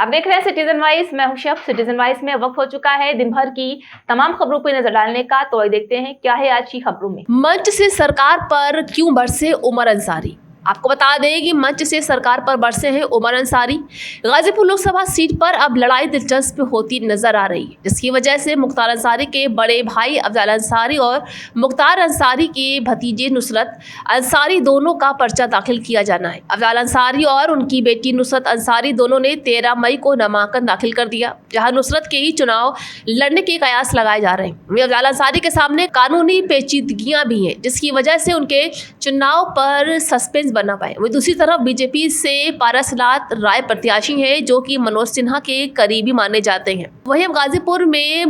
आप देख रहे हैं सिटीजन वाइज। मैं हूं शब। सिटीजन वाइज में वक्त हो चुका है दिन भर की तमाम खबरों पर नजर डालने का। तो देखते हैं क्या है आज की खबरों में। मंच से सरकार पर क्यों बरसे उमर अंसारी। आपको बता दें कि मंच से सरकार पर बरसे हैं उमर अंसारी। गाजीपुर लोकसभा सीट पर अब लड़ाई दिलचस्प होती नजर आ रही है, जिसकी वजह से मुख्तार अंसारी के बड़े भाई अफजाल अंसारी और मुख्तार अंसारी के भतीजे नुसरत अंसारी दोनों का पर्चा दाखिल किया जाना है। अफजाल अंसारी और उनकी बेटी नुसरत अंसारी दोनों ने 13 मई को नामांकन दाखिल कर दिया, जहां नुसरत के ही चुनाव लड़ने के कयास लगाए जा रहे हैं। वहीं अफजाल अंसारी के सामने कानूनी पेचीदगियां भी हैं, जिसकी वजह से उनके चुनाव पर सस्पेंस बना पाए। वहीं दूसरी तरफ बीजेपी से पारसनाथ राय प्रत्याशी हैं, जो कि मनोज सिन्हा के करीबी माने जाते हैं। वहीं अब गाजीपुर में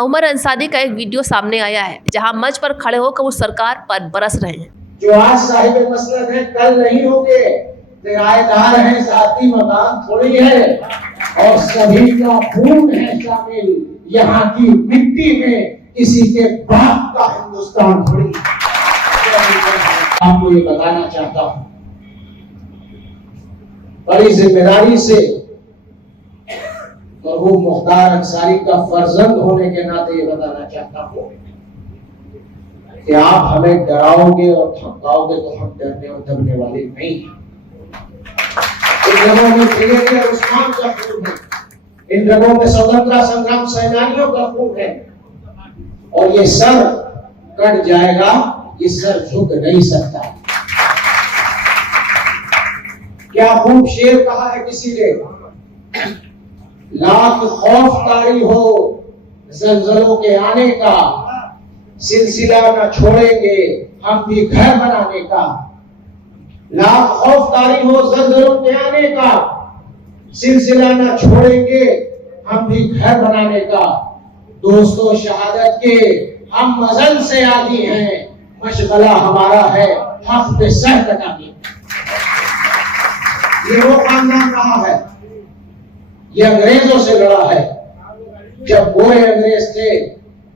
उमर अंसारी का एक वीडियो सामने आया है, जहां मंच पर खड़े होकर वो सरकार पर बरस रहे हैं। जो आज साहिब मसलक है कल नहीं होंगे, किराएदार है, साथी मकान थोड़ी है, और सभी का खून है शामिल यहाँ की मिट्टी में, किसी के बाप का हिंदुस्तान थोड़ी। आपको ये बताना चाहता हूँ बड़ी जिम्मेदारी से, और वो मुख्तार अंसारी का फर्जंद होने के नाते ये बताना चाहता हूँ कि आप हमें डराओगे और धमकाओगे तो हम डरने और दबने वाले नहीं हैं। इन जगहों में ब्रिगेडियर उस्मान का खून है, इन जगहों में स्वतंत्रता संग्राम सेनानियों का खून है, और ये सर कट जाएगा, ये सर झुक नहीं सकता। क्या खूब शेर कहा है किसी ने, लाख खौफ तारी हो ज़लज़लों के आने का, सिलसिला न छोड़ेंगे हम भी घर बनाने का। लाख खौफ तारी हो ज़लज़लों के आने का, सिलसिला न छोड़ेंगे हम भी घर बनाने का। दोस्तों शहादत के हम मजल से आदी हैं, मशगला हमारा है हक पे सर कटाने। ये वो खानदान रहा है, ये अंग्रेजों से लड़ा है। जब गोरे अंग्रेज थे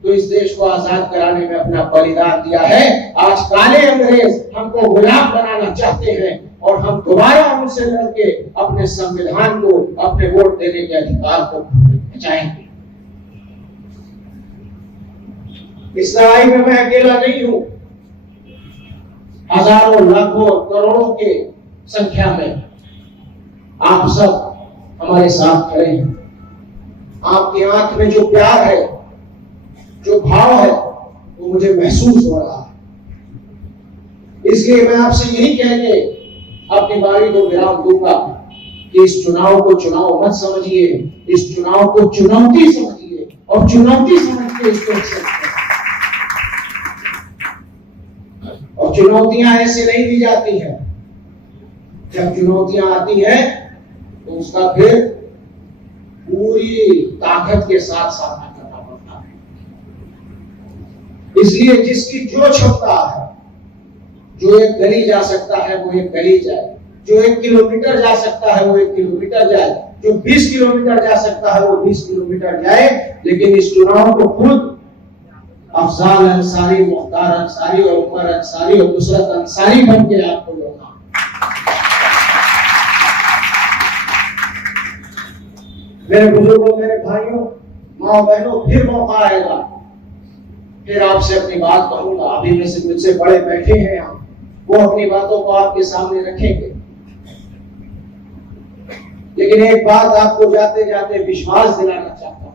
तो इस देश को आजाद कराने में अपना बलिदान दिया है। आज काले अंग्रेज हमको गुलाम बनाना चाहते हैं, और हम दोबारा उनसे लड़के अपने संविधान को, अपने वोट देने के अधिकार को बचाएंगे। इस लड़ाई में मैं अकेला नहीं हूं, हजारों लाखों करोड़ों के संख्या में आप सब हमारे साथ खड़े हैं। आपकी आंख में जो प्यार है, जो भाव है, वो मुझे महसूस हो रहा है। इसलिए मैं आपसे यही कह के अपनी बारी को विराम दूंगा कि इस चुनाव को चुनाव मत समझिए, इस चुनाव को चुनौती समझिए, और चुनौती समझ के इसको एक्सेप्ट करें। और चुनौतियां ऐसे नहीं दी जाती हैं। जब चुनौतियां आती हैं तो उसका फिर पूरी ताकत के साथ सामना करना पड़ता है। इसलिए जिसकी जो क्षमता है, जो 1 गली जा सकता है वो 1 गली जाए, जो 1 किलोमीटर जा सकता है वो 1 किलोमीटर जाए, जो 20 किलोमीटर जा सकता है वो 20 किलोमीटर जाए। लेकिन इस चुनाव को खुद अफजाल अंसारी, मुख्तार अंसारी और उमर अंसारी और नुसरत अंसारी बन के आपको लड़ना। मेरे बुजुर्गों, मेरे भाइयों, माँ बहनों, फिर मौका आएगा, फिर आपसे अपनी बात कहूंगा। अभी में से मुझसे बड़े बैठे हैं यहाँ, वो अपनी बातों को आपके सामने रखेंगे। लेकिन एक बात आपको जाते जाते विश्वास दिलाना चाहता हूं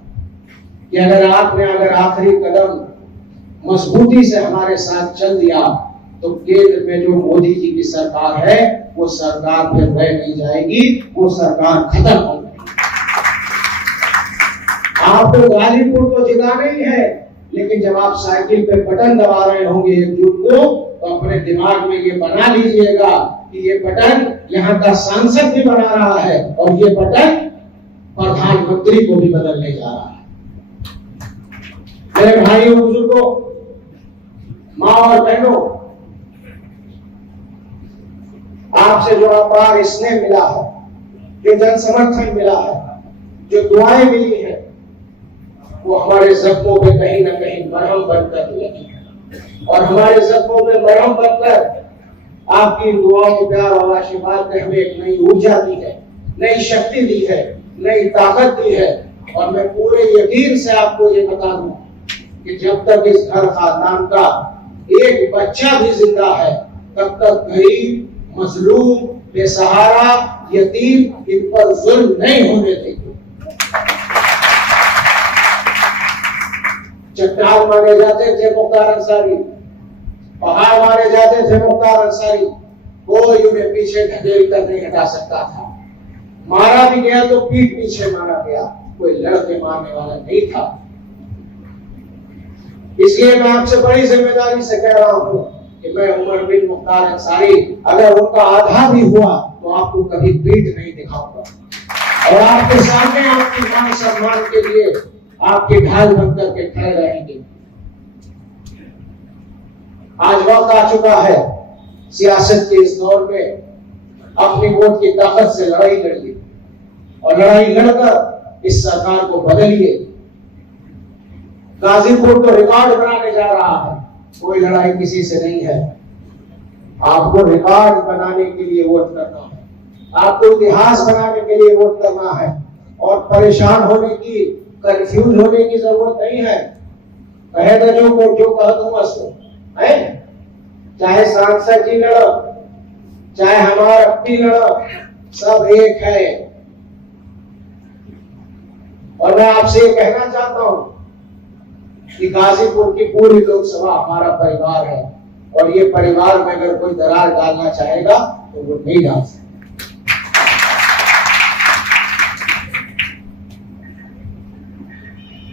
कि अगर आपने आखिरी कदम मजबूती से हमारे साथ चल दिया तो केंद्र में जो मोदी जी की सरकार है वो सरकार फिर रह नहीं जाएगी, वो सरकार खत्म हो जाएगी। आपको गाजीपुर को जिताना ही है, लेकिन जब आप साइकिल पे बटन दबा रहे होंगे 1 जून को, तो अपने दिमाग में ये बना लीजिएगा कि ये बटन यहाँ का सांसद भी बना रहा है, और ये बटन प्रधानमंत्री को भी बदलने जा रहा है। मेरे भाइयों, बुजुर्गों, माँ और बहनों, आपसे जो अपार स्नेह मिला है, जो जन समर्थन मिला है, जो दुआएं मिली है, वो हमारे जख्मों पे कहीं ना कहीं मरहम बनकर लगी है। और हमारे जख्मों पे मरहम बनकर आपकी दुआओं, प्यार और आशीर्वाद ने हमें एक नई ऊर्जा दी है। नई शक्ति दी है, नई ताकत दी है। और मैं पूरे यकीन से आपको ये बता दूं कि जब तक इस घर खानदान का एक बच्चा भी जिंदा है, तब तक गरीब, मजलूम, बेसहारा, यतीम इन पर जुल्म नहीं होने देंगे। चट्टान मारे जाते थे मुख्तार अंसारी, पहाड़ मारे जाते थे मुख्तार अंसारी, कोई उन्हें पीछे ढकेल कर नहीं हटा सकता था। मारा भी गया तो पीठ पीछे मारा गया, कोई लड़के मारने वाला नहीं था। इसलिए मैं आपसे बड़ी जिम्मेदारी से कह रहा हूं कि मैं उमर बिन मुख्तार अंसारी, अगर उनका आधा भी हुआ तो आपको कभी पीठ नहीं दिखाऊंगा और आपके सामने आपके मान सम्मान के लिए आपके ढाल बनकर के खड़े रहेंगे। आज वक्त आ चुका है सियासत के इस दौर में अपनी वोट की ताकत से लड़ाई लड़िए और लड़ाई लड़कर इस सरकार को बदलिए। गाजीपुर तो रिकॉर्ड बनाने जा रहा है, कोई लड़ाई किसी से नहीं है। आपको रिकॉर्ड बनाने के लिए वोट करना है, आपको इतिहास बनाने के लिए वोट करना है और परेशान होने की, कंफ्यूज होने की जरूरत नहीं है। कहे तो जो कह दूंगा सो है, चाहे सांसद जी लड़ो, चाहे हमारा अपनी लड़ो, सब एक है। और मैं आपसे ये कहना चाहता हूं कि गाजीपुर की पूरी लोकसभा हमारा परिवार है और ये परिवार में अगर कोई दरार डालना चाहेगा तो वो नहीं डाल सकता।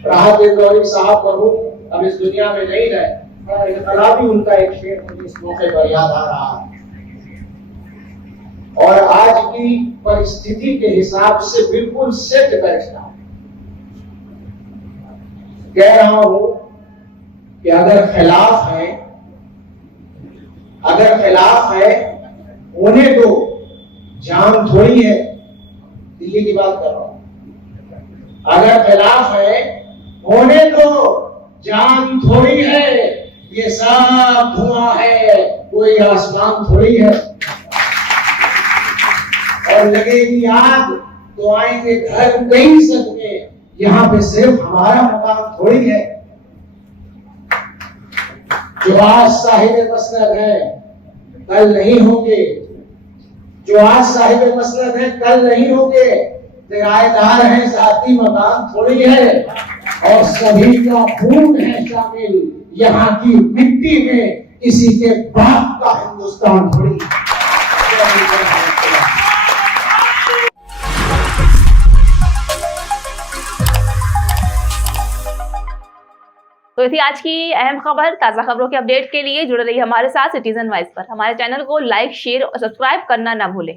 राहत इंदौरी साहब मरहूम अब इस दुनिया में नहीं रहे, बड़ा इनकलाबी उनका एक शेर मुझे इस मौके पर याद आ रहा है और आज की परिस्थिति के हिसाब से बिल्कुल सेट बैठना। कह रहा हूं कि अगर खिलाफ है होने दो, जाम थोड़ी है। दिल्ली की बात कर रहा हूं, अगर खिलाफ है होने दो, जाम थोड़ी है। ये सब धुआं है, कोई आसमान थोड़ी है। और लगेगी आग तो आएंगे घर कई सबके, यहाँ पे सिर्फ हमारा मकान थोड़ी है। जो आज साहिब मसनद है कल नहीं होंगे, जो आज साहिब मसनद है कल नहीं होंगे। किराएदार है, जाती मकान थोड़ी है और सभी का खून है शामिल यहाँ की मिट्टी में, किसी के बाप का हिंदुस्तान थोड़ी है। तो थी आज की अहम खबर। ताज़ा खबरों के अपडेट के लिए जुड़े रहिए हमारे साथ सिटीजन वॉइस पर। हमारे चैनल को लाइक, शेयर और सब्सक्राइब करना ना भूलें।